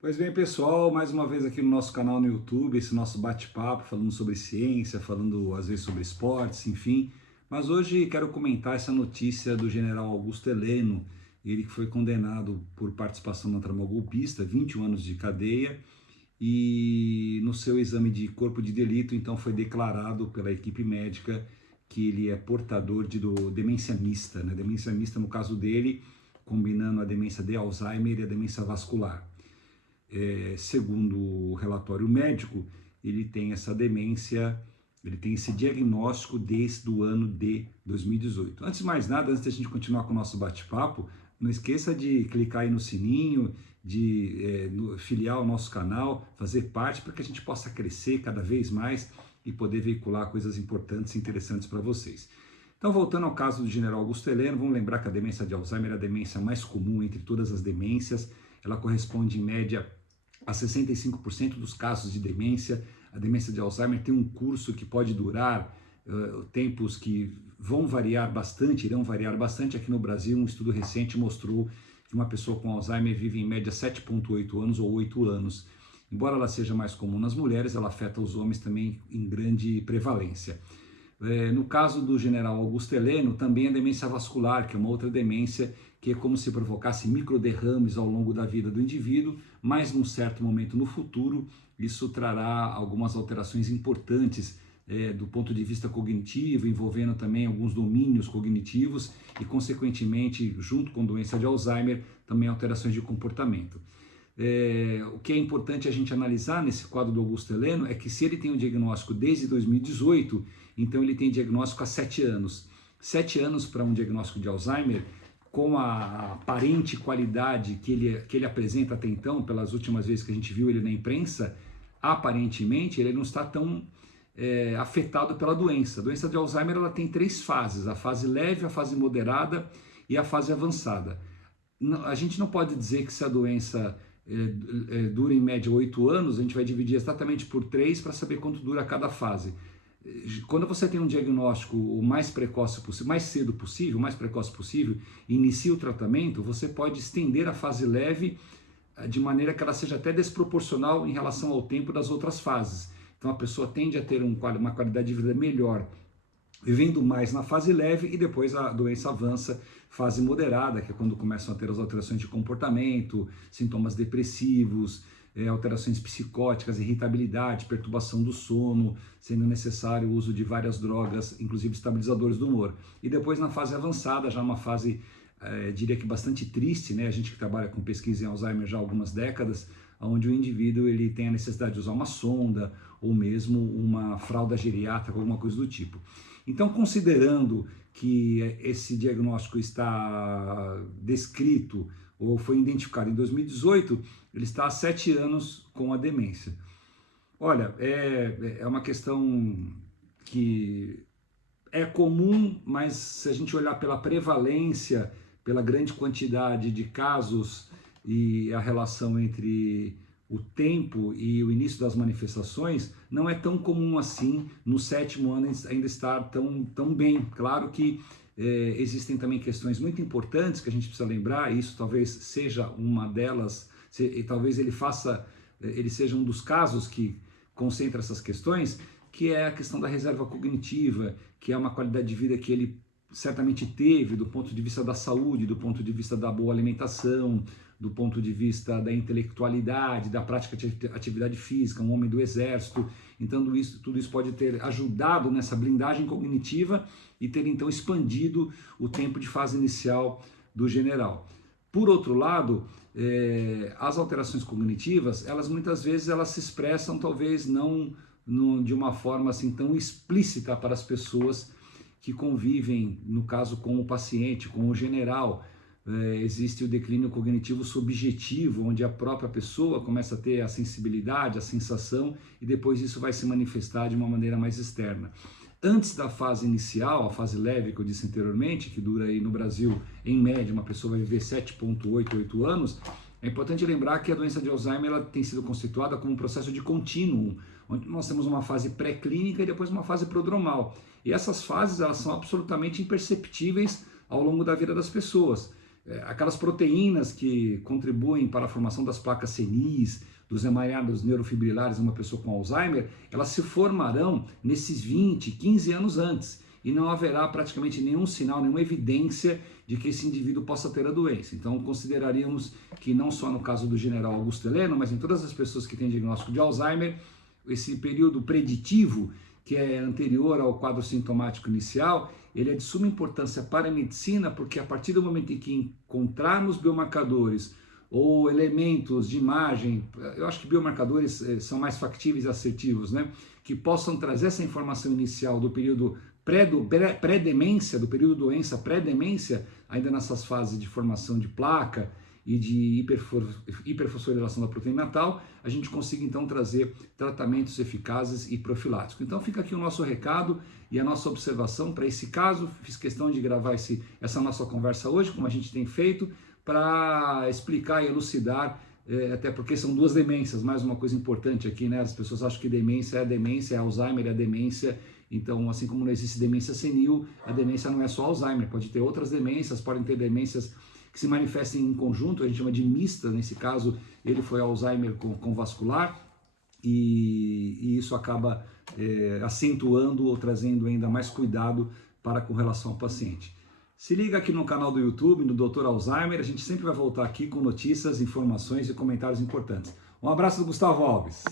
Pois bem, pessoal, mais uma vez aqui no nosso canal no YouTube, esse nosso bate-papo falando sobre ciência, falando às vezes sobre esportes, enfim. Mas hoje quero comentar essa notícia do general Augusto Heleno, ele que foi condenado por participação na trama golpista, 21 anos de cadeia, e no seu exame de corpo de delito, então foi declarado pela equipe médica que ele é portador demência mista, né? Demência mista no caso dele, combinando a demência de Alzheimer e a demência vascular. Segundo o relatório médico, ele tem essa demência, ele tem esse diagnóstico desde o ano de 2018. Antes de mais nada, antes da gente continuar com o nosso bate-papo, não esqueça de clicar aí no sininho, de filiar o nosso canal, fazer parte para que a gente possa crescer cada vez mais e poder veicular coisas importantes e interessantes para vocês. Então, voltando ao caso do general Augusto Heleno, vamos lembrar que a demência de Alzheimer é a demência mais comum entre todas as demências. Ela corresponde em média a 65% dos casos de demência. A demência de Alzheimer tem um curso que pode durar tempos que vão variar bastante, irão variar bastante. Aqui no Brasil, um estudo recente mostrou que uma pessoa com Alzheimer vive em média 7,8 anos ou 8 anos. Embora ela seja mais comum nas mulheres, ela afeta os homens também em grande prevalência. No caso do general Augusto Heleno, também a demência vascular, que é uma outra demência que é como se provocasse microderrames ao longo da vida do indivíduo, mas num certo momento no futuro, isso trará algumas alterações importantes do ponto de vista cognitivo, envolvendo também alguns domínios cognitivos e, consequentemente, junto com doença de Alzheimer, também alterações de comportamento. O que é importante a gente analisar nesse quadro do Augusto Heleno é que se ele tem o diagnóstico desde 2018, então ele tem diagnóstico há 7 anos. 7 anos para um diagnóstico de Alzheimer, com a aparente qualidade que ele apresenta até então, pelas últimas vezes que a gente viu ele na imprensa, aparentemente ele não está tão afetado pela doença. A doença de Alzheimer ela tem 3 fases, a fase leve, a fase moderada e a fase avançada. A gente não pode dizer que se a doença dura em média 8 anos, a gente vai dividir exatamente por 3 para saber quanto dura cada fase. Quando você tem um diagnóstico o mais precoce possível, mais cedo possível, o mais precoce possível, inicia o tratamento, você pode estender a fase leve de maneira que ela seja até desproporcional em relação ao tempo das outras fases. Então a pessoa tende a ter uma qualidade de vida melhor vivendo mais na fase leve e depois a doença avança, fase moderada, que é quando começam a ter as alterações de comportamento, sintomas depressivos, alterações psicóticas, irritabilidade, perturbação do sono, sendo necessário o uso de várias drogas, inclusive estabilizadores do humor. E depois na fase avançada, já uma fase, diria que bastante triste, né? A gente que trabalha com pesquisa em Alzheimer já há algumas décadas, onde o indivíduo ele tem a necessidade de usar uma sonda ou mesmo uma fralda geriátrica, alguma coisa do tipo. Então, considerando que esse diagnóstico está descrito ou foi identificado em 2018, ele está há 7 anos com a demência. Olha, é uma questão que é comum, mas se a gente olhar pela prevalência, pela grande quantidade de casos e a relação entre o tempo e o início das manifestações, não é tão comum assim no 7º ano ainda estar tão bem. Claro que existem também questões muito importantes que a gente precisa lembrar, e isso talvez seja uma delas, e talvez ele seja um dos casos que concentra essas questões, que é a questão da reserva cognitiva, que é uma qualidade de vida que ele certamente teve do ponto de vista da saúde, do ponto de vista da boa alimentação, do ponto de vista da intelectualidade, da prática de atividade física, um homem do exército. Então tudo isso pode ter ajudado nessa blindagem cognitiva e ter então expandido o tempo de fase inicial do general. Por outro lado, as alterações cognitivas, elas muitas vezes elas se expressam talvez não de uma forma assim tão explícita para as pessoas que convivem, no caso, com o paciente, com o general. Existe o declínio cognitivo subjetivo, onde a própria pessoa começa a ter a sensibilidade, a sensação, e depois isso vai se manifestar de uma maneira mais externa. Antes da fase inicial, a fase leve que eu disse anteriormente, que dura aí no Brasil, em média, uma pessoa vai viver 7,8 anos, é importante lembrar que a doença de Alzheimer ela tem sido constituída como um processo de contínuo, onde nós temos uma fase pré-clínica e depois uma fase prodromal. E essas fases elas são absolutamente imperceptíveis ao longo da vida das pessoas. aquelas proteínas que contribuem para a formação das placas senis, dos emaranhados neurofibrilares em uma pessoa com Alzheimer, elas se formarão nesses 20, 15 anos antes e não haverá praticamente nenhum sinal, nenhuma evidência de que esse indivíduo possa ter a doença. Então consideraríamos que não só no caso do general Augusto Heleno, mas em todas as pessoas que têm diagnóstico de Alzheimer, esse período preditivo, que é anterior ao quadro sintomático inicial, ele é de suma importância para a medicina, porque a partir do momento em que encontrarmos biomarcadores ou elementos de imagem, eu acho que biomarcadores são mais factíveis e assertivos, né? Que possam trazer essa informação inicial do período pré-demência, do período doença pré-demência, ainda nessas fases de formação de placa e de hiperfosforilação da proteína tal, a gente consiga então trazer tratamentos eficazes e profiláticos. Então fica aqui o nosso recado e a nossa observação para esse caso. Fiz questão de gravar essa nossa conversa hoje, como a gente tem feito, para explicar e elucidar, até porque são duas demências, mais uma coisa importante aqui, né? As pessoas acham que demência, é Alzheimer é demência. Então, assim como não existe demência senil, a demência não é só Alzheimer, pode ter outras demências, podem ter demências que se manifestem em conjunto, a gente chama de mista, nesse caso ele foi Alzheimer com vascular, e isso acaba acentuando ou trazendo ainda mais cuidado para com relação ao paciente. Se liga aqui no canal do YouTube, do Dr. Alzheimer, a gente sempre vai voltar aqui com notícias, informações e comentários importantes. Um abraço do Gustavo Alves.